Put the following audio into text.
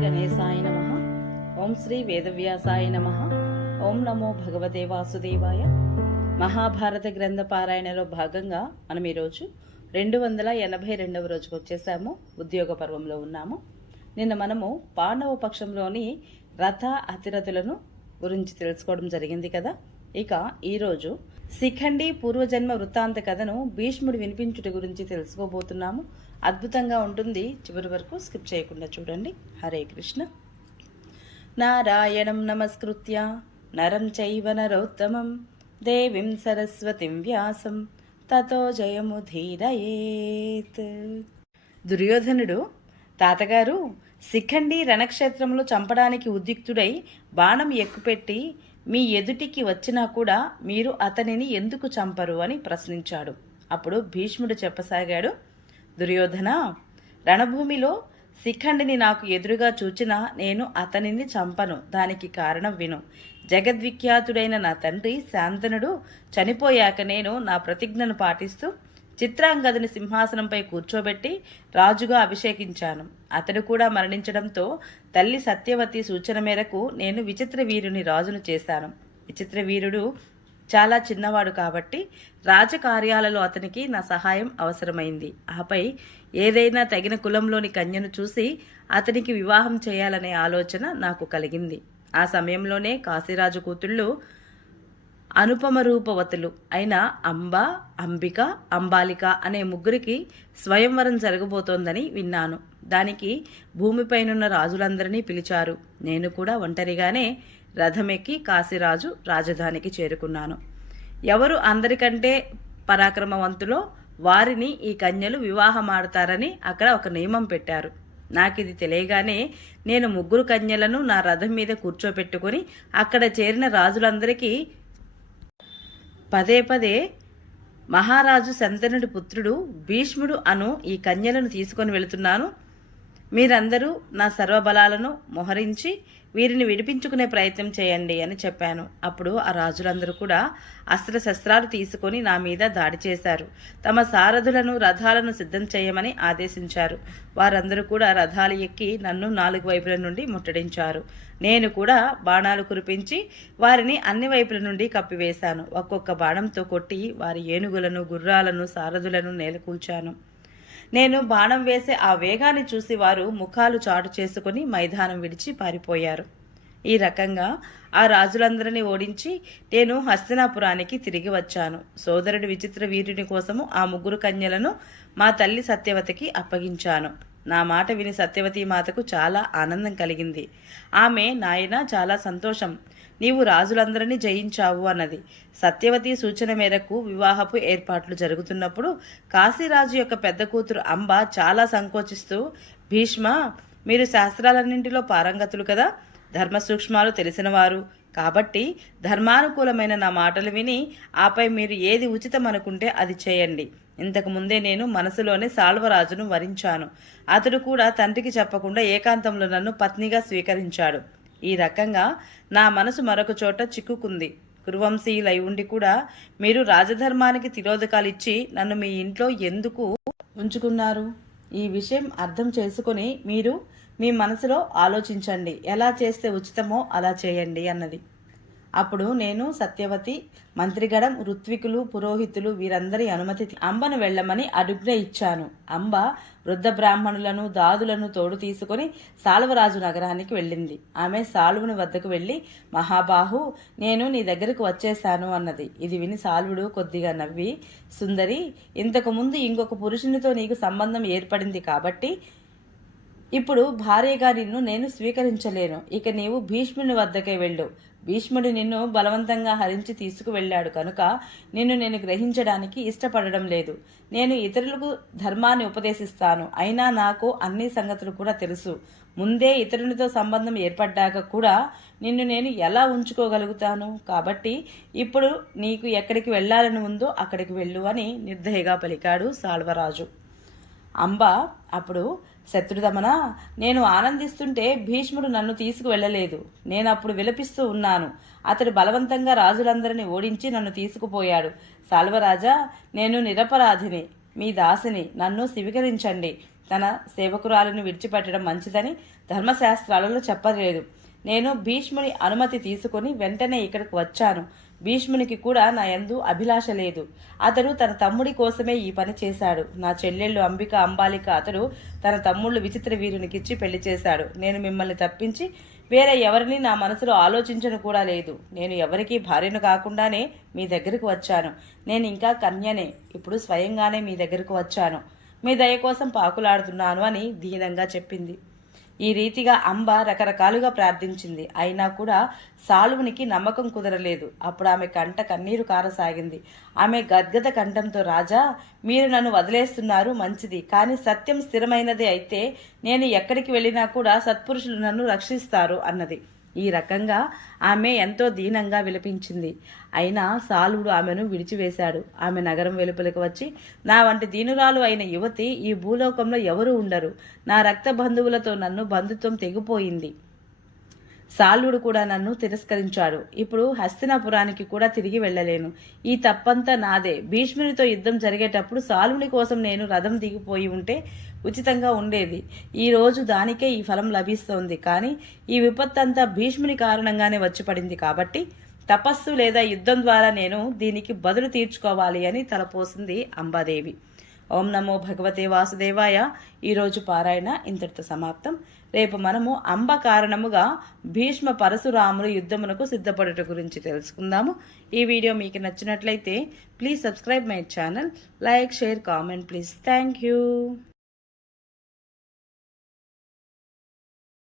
గణేశాయ నమ. ఓం శ్రీ వేదవ్యాసాయ నమ. ఓం నమో భగవతే వాసుదేవాయ. మహాభారత గ్రంథ పారాయణలో భాగంగా మనం ఈరోజు రెండు వందల ఎనభై రెండవ రోజుకు వచ్చేసాము. ఉద్యోగ పర్వంలో ఉన్నాము. నిన్న మనము పాండవ పక్షంలోని రథ అతిరథులను గురించి తెలుసుకోవడం జరిగింది కదా. ఇక ఈరోజు శిఖండి పూర్వజన్మ వృత్తాంత కథను భీష్ముడు వినిపించుట గురించి తెలుసుకోబోతున్నాము. అద్భుతంగా ఉంటుంది. చివరి వరకు స్కిప్ చేయకుండా చూడండి. హరే కృష్ణ. నారాయణం నమస్కృత్య. నరం చైవ నరోత్తమం. దేవీం సరస్వతిం వ్యాసం. తతో జయముధీరయేత్ దుర్యోధనుడు తాతగారు శిఖండి రణక్షేత్రంలో చంపడానికి ఉద్యుక్తుడై బాణం ఎక్కుపెట్టి మీ ఎదుటికి వచ్చినా కూడా మీరు అతనిని ఎందుకు చంపరు అని ప్రశ్నించాడు. అప్పుడు భీష్ముడు చెప్పసాగాడు దుర్యోధన రణభూమిలో శిఖండిని నాకు ఎదురుగా చూచినా నేను అతనిని చంపను. దానికి కారణం విను. జగద్విఖ్యాతుడైన నా తండ్రి శాంతనుడు చనిపోయాక నేను నా ప్రతిజ్ఞను పాటిస్తూ చిత్రాంగదని సింహాసనంపై కూర్చోబెట్టి రాజుగా అభిషేకించాను. అతడు కూడా మరణించడంతో తల్లి సత్యవతి సూచన మేరకు నేను విచిత్ర వీరుని రాజును చేశాను. విచిత్ర వీరుడు చాలా చిన్నవాడు కాబట్టి రాజకార్యాలలో అతనికి నా సహాయం అవసరమైంది. ఆపై ఏదైనా తగిన కులంలోని కన్యను చూసి అతనికి వివాహం చేయాలనే ఆలోచన నాకు కలిగింది. ఆ సమయంలోనే కాశీరాజు కూతుళ్ళు అనుపమ రూపవతులు అయిన అంబ అంబిక అంబాలిక అనే ముగ్గురికి స్వయంవరం జరగబోతోందని విన్నాను. దానికి భూమిపైనున్న రాజులందరినీ పిలిచారు. నేను కూడా ఒంటరిగానే రథమెక్కి కాశీరాజు రాజధానికి చేరుకున్నాను. ఎవరు అందరికంటే పరాక్రమవంతులో వారిని ఈ కన్యలు వివాహమాడతారని అక్కడ ఒక నియమం పెట్టారు. నాకిది తెలియగానే నేను ముగ్గురు కన్యలను నా రథం మీద కూర్చోపెట్టుకుని అక్కడ చేరిన రాజులందరికీ పదే పదే మహారాజు శంతనుడి పుత్రుడు భీష్ముడు అను ఈ కన్యలను తీసుకొని వెళుతున్నాను. మీరందరూ నా సర్వబలాలను మోహరించి వీరిని విడిపించుకునే ప్రయత్నం చేయండి అని చెప్పాను. అప్పుడు ఆ రాజులందరూ కూడా అస్త్రశస్త్రాలు తీసుకొని నా మీద దాడి చేశారు. తమ సారథులను రథాలను సిద్ధం చేయమని ఆదేశించారు. వారందరూ కూడా రథాలు ఎక్కి నన్ను నాలుగు వైపుల నుండి ముట్టడించారు. నేను కూడా బాణాలు కురిపించి వారిని అన్ని వైపుల నుండి కప్పివేశాను. ఒక్కొక్క బాణంతో కొట్టి వారి ఏనుగులను గుర్రాలను సారథులను నేలకూల్చాను. నేను బాణం వేసే ఆ వేగాన్ని చూసి వారు ముఖాలు చాటు చేసుకుని మైదానం విడిచి పారిపోయారు. ఈ రకంగా ఆ రాజులందరినీ ఓడించి నేను హస్తినాపురానికి తిరిగి వచ్చాను. సోదరుడి విచిత్ర వీరుని కోసము ఆ ముగ్గురు కన్యలను మా తల్లి సత్యవతికి అప్పగించాను. నా మాట విని సత్యవతి మాతకు చాలా ఆనందం కలిగింది. ఆమె నాయన చాలా సంతోషం. నీవు రాజులందరినీ జయించావు అన్నది. సత్యవతి సూచన మేరకు వివాహపు ఏర్పాట్లు జరుగుతున్నప్పుడు కాశీరాజు యొక్క పెద్ద కూతురు అంబ చాలా సంకోచిస్తూ భీష్మ మీరు శాస్త్రాలన్నింటిలో పారంగతులు కదా? ధర్మ సూక్ష్మాలు తెలిసినవారు కాబట్టి ధర్మానుకూలమైన నా మాటలు విని ఆపై మీరు ఏది ఉచితం అనుకుంటే అది చేయండి. ఇంతకు ముందే నేను మనసులోనే సాల్వరాజును వరించాను. అతడు కూడా తండ్రికి చెప్పకుండా ఏకాంతంలో నన్ను పత్నిగా స్వీకరించాడు. ఈ రకంగా నా మనసు మరొక చోట చిక్కుకుంది. కురువంశీయులై ఉండి కూడా మీరు రాజధర్మానికి తిరోధకాలు ఇచ్చి నన్ను మీ ఇంట్లో ఎందుకు ఉంచుకున్నారు? ఈ విషయం అర్థం చేసుకొని మీరు మీ మనసులో ఆలోచించండి. ఎలా చేస్తే ఉచితమో అలా చేయండి అన్నది. అప్పుడు నేను సత్యవతి మంత్రిగడం ఋత్వికులు పురోహితులు వీరందరి అనుమతి అంబను వెళ్ళమని అనుజ్ఞ ఇచ్చాను. అంబ వృద్ధ బ్రాహ్మణులను దాదులను తోడు తీసుకుని సాల్వరాజు నగరానికి వెళ్ళింది. ఆమె సాల్వుని వద్దకు వెళ్ళి మహాబాహు నేను నీ దగ్గరకు వచ్చేశాను అన్నది. ఇది విని సాల్వుడు కొద్దిగా నవ్వి సుందరి ఇంతకుముందు ఇంకొక పురుషునితో నీకు సంబంధం ఏర్పడింది కాబట్టి ఇప్పుడు భార్యగా నిన్ను నేను స్వీకరించలేను. ఇక నీవు భీష్ముని వద్దకే వెళ్ళు. భీష్ముడు నిన్ను బలవంతంగా హరించి తీసుకువెళ్ళాడు కనుక నిన్ను నేను గ్రహించడానికి ఇష్టపడడం లేదు. నేను ఇతరులకు ధర్మాన్ని ఉపదేశిస్తాను. అయినా నాకు అన్ని సంగతులు కూడా తెలుసు. ముందే ఇతరునితో సంబంధం ఏర్పడ్డాక కూడా నిన్ను నేను ఎలా ఉంచుకోగలుగుతాను? కాబట్టి ఇప్పుడు నీకు ఎక్కడికి వెళ్ళాలని ఉందో అక్కడికి వెళ్ళు అని నిర్దయగా పలికాడు సాల్వరాజు. అంబ అప్పుడు శత్రుదమన? నేను ఆనందిస్తుంటే భీష్ముడు నన్ను తీసుకువెళ్ళలేదు. నేను అప్పుడు విలపిస్తూ ఉన్నాను. అతడు బలవంతంగా రాజులందరినీ ఓడించి నన్ను తీసుకుపోయాడు. సాల్వరాజా నేను నిరపరాధిని. మీ దాసిని నన్ను స్వీకరించండి. తన సేవకురాలను విడిచిపెట్టడం మంచిదని ధర్మశాస్త్రాలలో చెప్పలేదు. నేను భీష్ముని అనుమతి తీసుకుని వెంటనే ఇక్కడికి వచ్చాను. భీష్మునికి కూడా నా యందు అభిలాష లేదు. అతడు తన తమ్ముడి కోసమే ఈ పని చేశాడు. నా చెల్లెళ్ళు అంబిక అంబాలిక అతడు తన తమ్ముళ్ళు విచిత్ర వీరునికిచ్చి పెళ్ళి చేశాడు. నేను మిమ్మల్ని తప్పించి వేరే ఎవరిని నా మనసులో ఆలోచించను కూడా లేదు. నేను ఎవరికీ భార్యను కాకుండానే మీ దగ్గరకు వచ్చాను. నేను ఇంకా కన్యనే. ఇప్పుడు స్వయంగానే మీ దగ్గరకు వచ్చాను. మీ దయ కోసం పాకులాడుతున్నాను అని దీనంగా చెప్పింది. ఈ రీతిగా అంబ రకరకాలుగా ప్రార్థించింది. అయినా కూడా సాలువునికి నమ్మకం కుదరలేదు. అప్పుడు ఆమె కంట కన్నీరు కారసాగింది. ఆమె గద్గద కంఠంతో రాజా మీరు నన్ను వదిలేస్తున్నారు మంచిది. కానీ సత్యం స్థిరమైనది అయితే నేను ఎక్కడికి వెళ్ళినా కూడా సత్పురుషులు నన్ను రక్షిస్తారు అన్నది. ఈ రకంగా ఆమె ఎంతో దీనంగా విలపించింది. అయినా సాలువుడు ఆమెను విడిచివేశాడు. ఆమె నగరం వెలుపలికి వచ్చి నా వంటి దీనురాలు అయిన యువతి ఈ భూలోకంలో ఎవరు ఉండరు. నా రక్త బంధువులతో నన్ను బంధుత్వం తెగిపోయింది. సాలుడు కూడా నన్ను తిరస్కరించాడు. ఇప్పుడు హస్తినాపురానికి కూడా తిరిగి వెళ్ళలేను. ఈ తప్పంతా నాదే. భీష్మునితో యుద్ధం జరిగేటప్పుడు సాలుని కోసం నేను రథం దిగిపోయి ఉంటే ఉచితంగా ఉండేది. ఈరోజు దానికే ఈ ఫలం లభిస్తోంది. కానీ ఈ విపత్తంతా భీష్ముని కారణంగానే వచ్చి పడింది కాబట్టి తపస్సు లేదా యుద్ధం ద్వారా నేను దీనికి బదులు తీర్చుకోవాలి అని తలపోసింది అంబాదేవి. ఓం నమో భగవతే వాసుదేవాయ. ఈరోజు పారాయణ ఇంతటితో సమాప్తం. రేపు మనము అంబ కారణముగా భీష్మ పరశురాములు యుద్ధమునకు సిద్ధపడుట గురించి తెలుసుకుందాము. ఈ వీడియో మీకు నచ్చినట్లయితే please subscribe my channel. Like share comment please. Thank you.